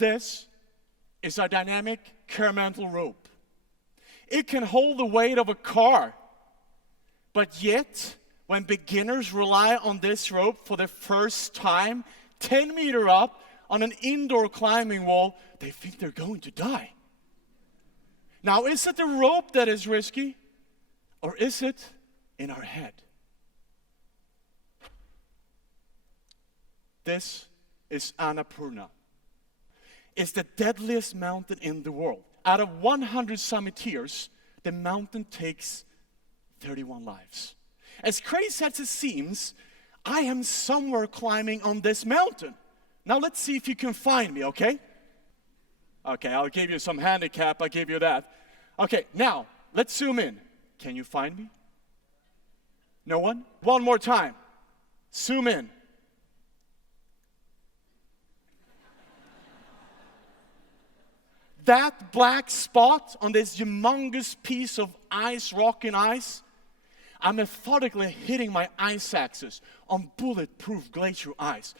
This is a dynamic mantle rope. It can hold the weight of a car, but yet, when beginners rely on this rope for the first time, 10 meters up on an indoor climbing wall, they think they're going to die. Now, is it the rope that is risky, or is it in our head? This is Annapurna. It's the deadliest mountain in the world. Out of 100 summiteers, the mountain takes 31 lives. As crazy as it seems, I am somewhere climbing on this mountain. Now let's see if you can find me, okay? Okay, I'll give you some handicap, I'll give you that. Okay, now, let's zoom in. Can you find me? No one? One more time. Zoom in. That black spot on this humongous piece of ice, rock and ice, I'm methodically hitting my ice axis on bulletproof glacier ice,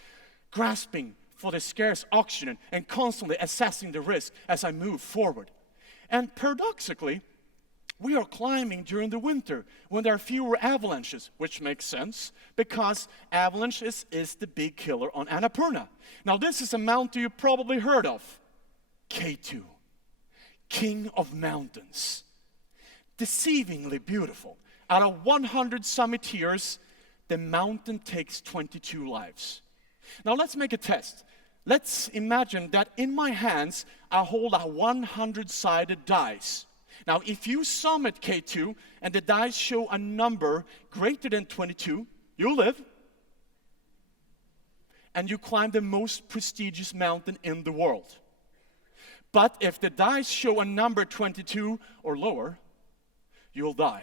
grasping for the scarce oxygen and constantly assessing the risk as I move forward. And paradoxically, we are climbing during the winter when there are fewer avalanches, which makes sense because avalanches is the big killer on Annapurna. Now this is a mountain you probably heard of, K2, King of Mountains. Deceivingly beautiful. Out of 100 summiteers, the mountain takes 22 lives. Now let's make a test. Let's imagine that in my hands, I hold a 100-sided dice. Now, if you summit K2 and the dice show a number greater than 22, you live. And you climb the most prestigious mountain in the world. But if the dice show a number 22 or lower, you'll die.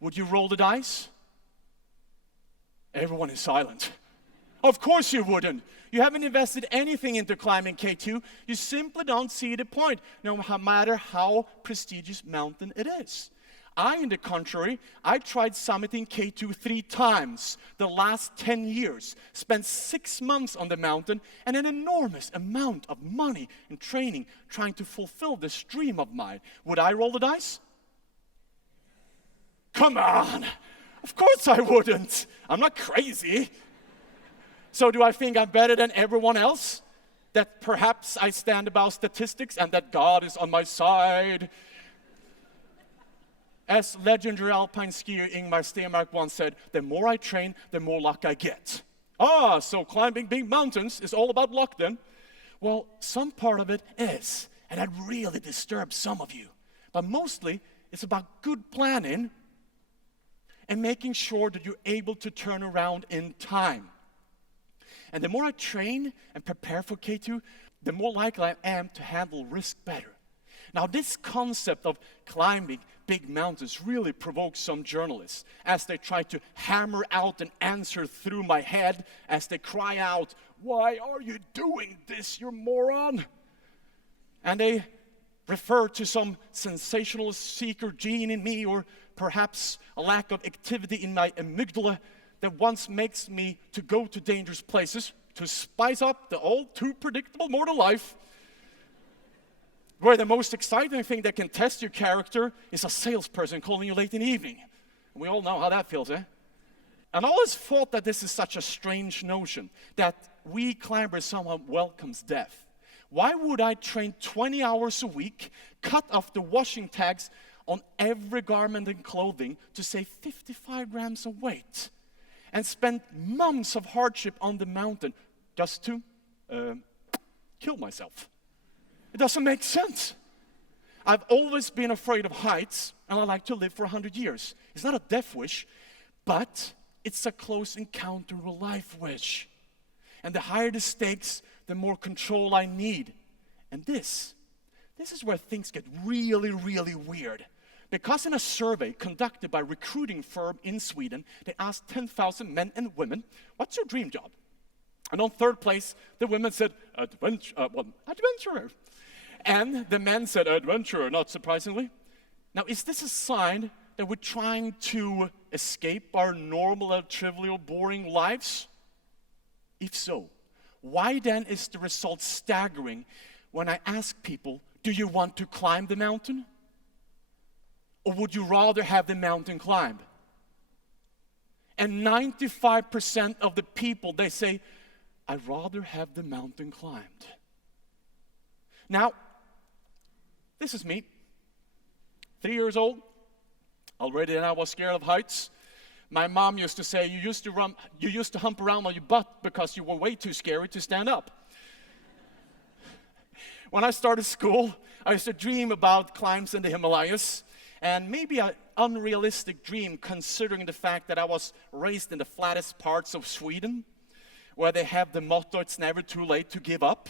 Would you roll the dice? Everyone is silent. Of course you wouldn't. You haven't invested anything into climbing K2. You simply don't see the point, no matter how prestigious mountain it is. On the contrary, I tried summiting K2 3 times the last 10 years, spent 6 months on the mountain, and an enormous amount of money and training trying to fulfill this dream of mine. Would I roll the dice? Come on! Of course I wouldn't. I'm not crazy. So do I think I'm better than everyone else? That perhaps I stand above statistics and that God is on my side? As legendary alpine skier Ingmar Stenmark once said, the more I train, the more luck I get. So climbing big mountains is all about luck then? Well, some part of it is, and that really disturbs some of you. But mostly, it's about good planning and making sure that you're able to turn around in time. And the more I train and prepare for K2, the more likely I am to handle risk better. Now, this concept of climbing big mountains really provokes some journalists as they try to hammer out an answer through my head as they cry out, "Why are you doing this, you moron?" And they refer to some sensational seeker gene in me, or perhaps a lack of activity in my amygdala that once makes me to go to dangerous places to spice up the all too predictable mortal life, where the most exciting thing that can test your character is a salesperson calling you late in the evening. We all know how that feels, eh? And I always thought that this is such a strange notion, that we climbers somehow welcomes death. Why would I train 20 hours a week, cut off the washing tags on every garment and clothing to save 55 grams of weight, and spend months of hardship on the mountain just to kill myself? It doesn't make sense. I've always been afraid of heights, and I like to live for 100 years. It's not a death wish, but it's a close encounter with life wish. And the higher the stakes, the more control I need. And this is where things get really, really weird. Because in a survey conducted by a recruiting firm in Sweden, they asked 10,000 men and women, "What's your dream job?" And on third place, the women said, adventurer. And the men said, adventurer, not surprisingly. Now, is this a sign that we're trying to escape our normal, trivial, boring lives? If so, Why then is the result staggering when I ask people, do you want to climb the mountain? Or would you rather have the mountain climbed? And 95% of the people, they say, I'd rather have the mountain climbed. Now, this is me, 3 years old. Already then I was scared of heights. My mom used to say, you used to hump around on your butt because you were way too scary to stand up. When I started school, I used to dream about climbs in the Himalayas, and maybe an unrealistic dream considering the fact that I was raised in the flattest parts of Sweden, where they have the motto, it's never too late to give up.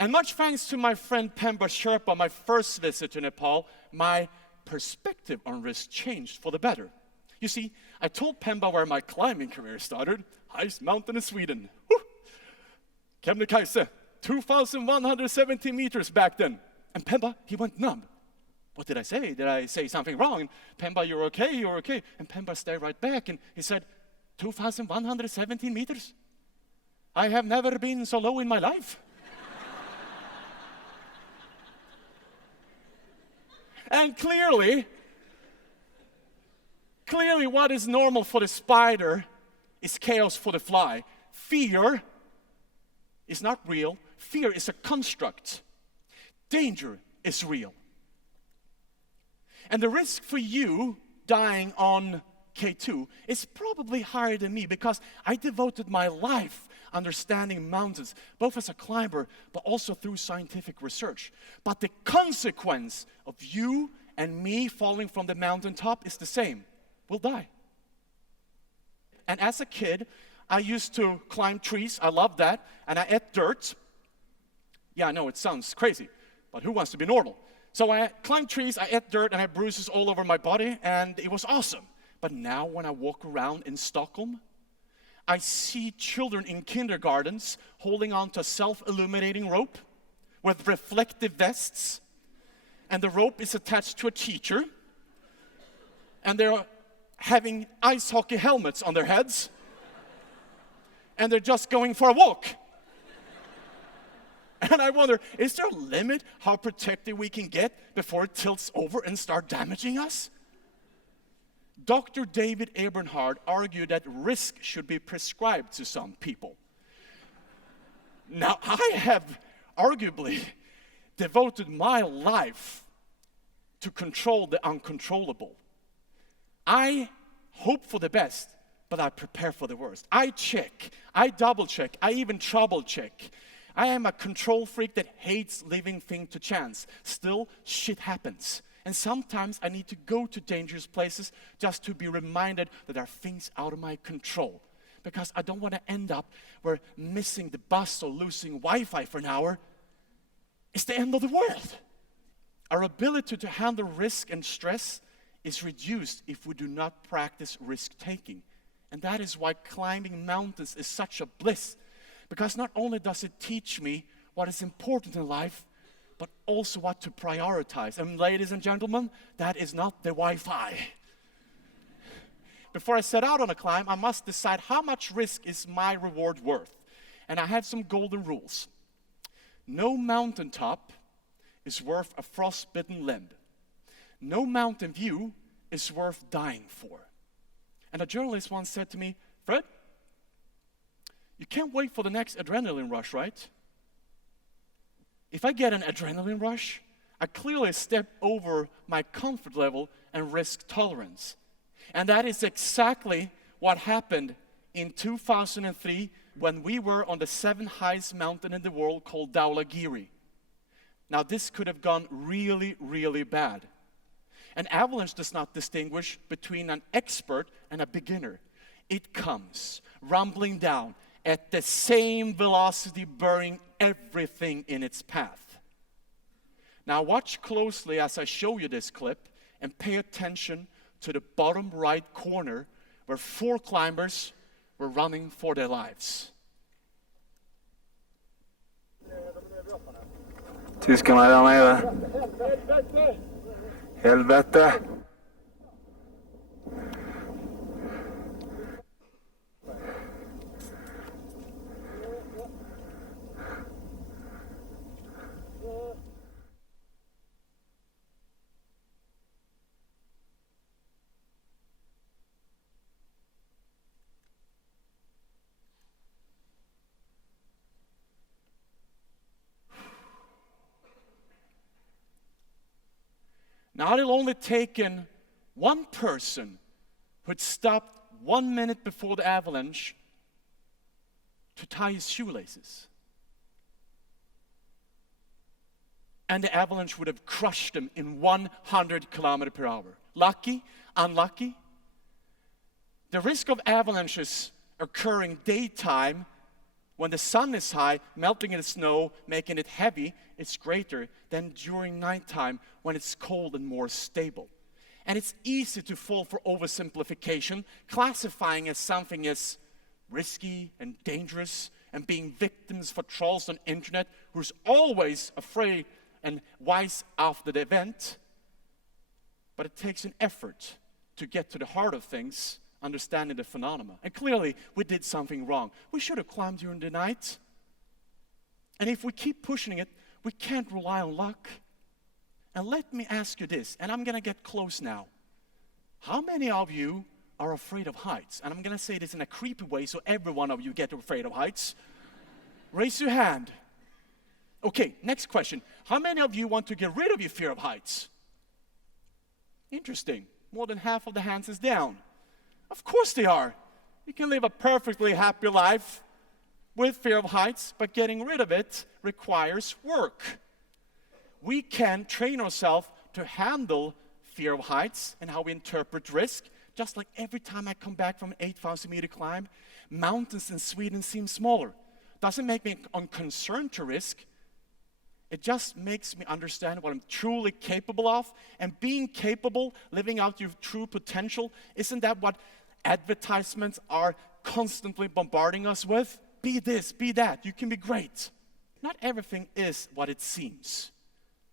And much thanks to my friend Pemba Sherpa, my first visit to Nepal, my perspective on risk changed for the better. You see, I told Pemba where my climbing career started, highest mountain in Sweden. Kebnekaise, 2,170 meters back then. And Pemba, he went numb. What did I say? Did I say something wrong? And Pemba, you're okay. And Pemba stared right back and he said, 2,117 meters? I have never been so low in my life. And clearly what is normal for the spider is chaos for the fly. Fear is not real. Fear is a construct. Danger is real. And the risk for you dying on K2 is probably higher than me because I devoted my life understanding mountains, both as a climber, but also through scientific research. But the consequence of you and me falling from the mountaintop is the same. We'll die. And as a kid, I used to climb trees. I loved that. And I ate dirt. Yeah, I know it sounds crazy, but who wants to be normal? So I climbed trees, I ate dirt, and I had bruises all over my body, and it was awesome. But now when I walk around in Stockholm, I see children in kindergartens holding on to a self-illuminating rope with reflective vests, and the rope is attached to a teacher, and they're having ice hockey helmets on their heads, and they're just going for a walk. And I wonder, is there a limit how protected we can get before it tilts over and starts damaging us? Dr. David Eberhard argued that risk should be prescribed to some people. Now, I have arguably devoted my life to control the uncontrollable. I hope for the best, but I prepare for the worst. I check, I double check, I even trouble check. I am a control freak that hates leaving things to chance. Still, shit happens. And sometimes I need to go to dangerous places just to be reminded that there are things out of my control. Because I don't want to end up where missing the bus or losing Wi-Fi for an hour is the end of the world. Our ability to handle risk and stress is reduced if we do not practice risk-taking. And that is why climbing mountains is such a bliss. Because not only does it teach me what is important in life, but also what to prioritize. And ladies and gentlemen, that is not the Wi-Fi. Before I set out on a climb, I must decide how much risk is my reward worth. And I have some golden rules. No mountaintop is worth a frostbitten limb. No mountain view is worth dying for. And a journalist once said to me, Fred, you can't wait for the next adrenaline rush, right? If I get an adrenaline rush, I clearly step over my comfort level and risk tolerance. And that is exactly what happened in 2003 when we were on the 7th highest mountain in the world called Dhaulagiri. Now this could have gone really, really bad. An avalanche does not distinguish between an expert and a beginner. It comes rumbling down at the same velocity, burying everything in its path. Now watch closely as I show you this clip and pay attention to the bottom right corner where 4 climbers were running for their lives. Tyskarna där nere. Helvete! Now, it'll only taken one person who'd stopped 1 minute before the avalanche to tie his shoelaces. And the avalanche would have crushed him in 100 kilometers per hour. Lucky, unlucky. The risk of avalanches occurring daytime when the sun is high, melting in the snow, making it heavy, it's greater than during nighttime when it's cold and more stable. And it's easy to fall for oversimplification, classifying as something as risky and dangerous, and being victims for trolls on the internet who's always afraid and wise after the event. But it takes an effort to get to the heart of things, understanding the phenomena. And clearly, we did something wrong. We should have climbed during the night. And if we keep pushing it, we can't rely on luck. And let me ask you this, and I'm going to get close now. How many of you are afraid of heights? And I'm going to say this in a creepy way, so every one of you get afraid of heights. Raise your hand. Okay, next question. How many of you want to get rid of your fear of heights? Interesting. More than half of the hands is down. Of course they are. You can live a perfectly happy life with fear of heights, but getting rid of it requires work. We can train ourselves to handle fear of heights and how we interpret risk. Just like every time I come back from an 8,000 meter climb, mountains in Sweden seem smaller. Doesn't make me unconcerned to risk. It just makes me understand what I'm truly capable of. And being capable, living out your true potential, isn't that what advertisements are constantly bombarding us with? Be this, be that, you can be great. Not everything is what it seems.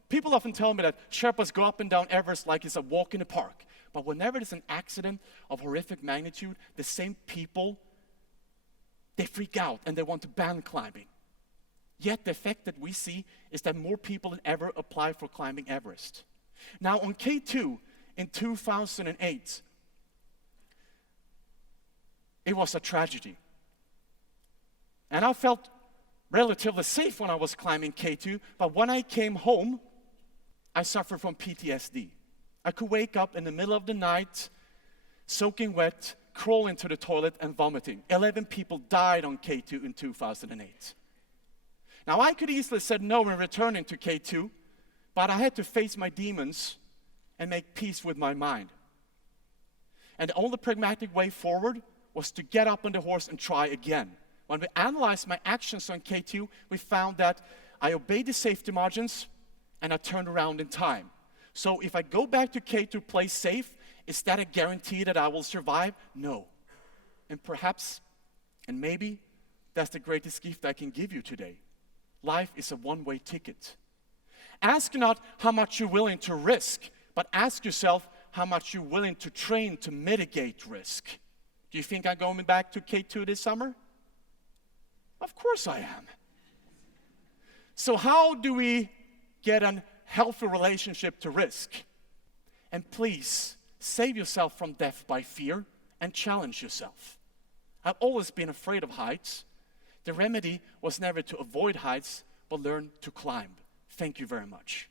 People often tell me that Sherpas go up and down Everest like it's a walk in the park. But whenever there's an accident of horrific magnitude, the same people, they freak out and they want to ban climbing. Yet the effect that we see is that more people than ever apply for climbing Everest. Now on K2 in 2008, it was a tragedy. And I felt relatively safe when I was climbing K2, but when I came home, I suffered from PTSD. I could wake up in the middle of the night, soaking wet, crawl into the toilet and vomiting. 11 people died on K2 in 2008. Now I could easily said no in returning to K2, but I had to face my demons and make peace with my mind. And the only pragmatic way forward was to get up on the horse and try again. When we analyzed my actions on K2, we found that I obeyed the safety margins and I turned around in time. So if I go back to K2 play safe, is that a guarantee that I will survive? No. And perhaps, and maybe, that's the greatest gift I can give you today. Life is a one-way ticket. Ask not how much you're willing to risk, but ask yourself how much you're willing to train to mitigate risk. Do you think I'm going back to K2 this summer? Of course I am. So how do we get a healthy relationship to risk? And please, save yourself from death by fear and challenge yourself. I've always been afraid of heights. The remedy was never to avoid heights, but learn to climb. Thank you very much.